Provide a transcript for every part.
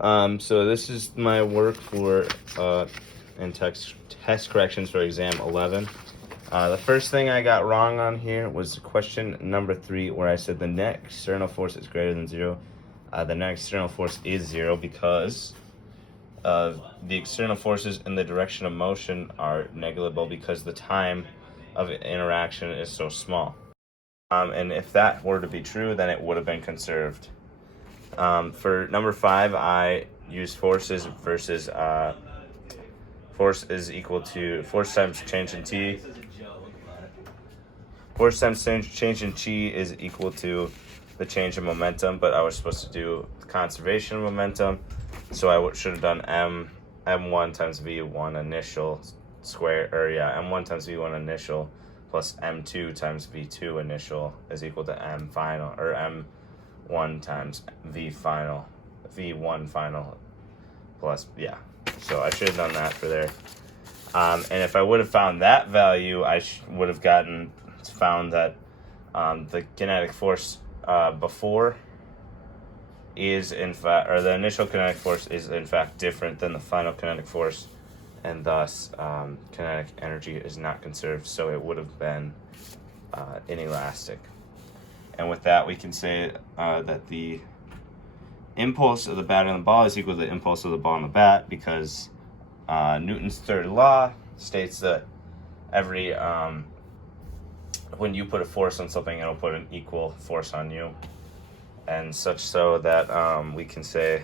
So this is my work for in test corrections for exam 11. The first thing I got wrong on here was question number 3, where I said the net external force is greater than 0. The net external force is 0 because the external forces in the direction of motion are negligible because the time of interaction is so small. And if that were to be true, then it would have been conserved. For number 5, I used forces versus force is equal to force times change in t. Force times change in t is equal to the change in momentum, but I was supposed to do the conservation of momentum, so I should have done m1 times v1 initial square, m1 times v1 initial plus m2 times v2 initial is equal to m final, or m1 times v1 final plus, so I should have done that for there. And if I would have found that value, I would have found that the kinetic force before is in fact, or the initial kinetic force is in fact different than the final kinetic force, and thus kinetic energy is not conserved, so it would have been inelastic. And with that, we can say that the impulse of the bat on the ball is equal to the impulse of the ball on the bat, because Newton's third law states that every when you put a force on something, it'll put an equal force on you, and such so that we can say,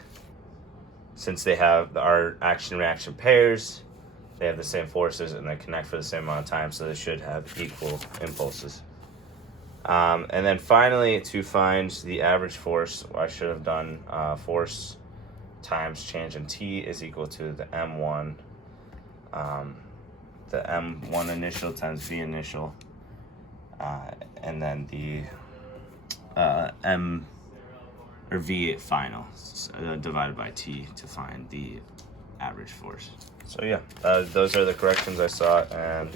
since they have our action-reaction pairs, they have the same forces and they connect for the same amount of time, so they should have equal impulses. And then finally, to find the average force, I should have done force times change in t is equal to the m1 initial times v initial, and then the v final divided by t to find the average force. So those are the corrections I saw, and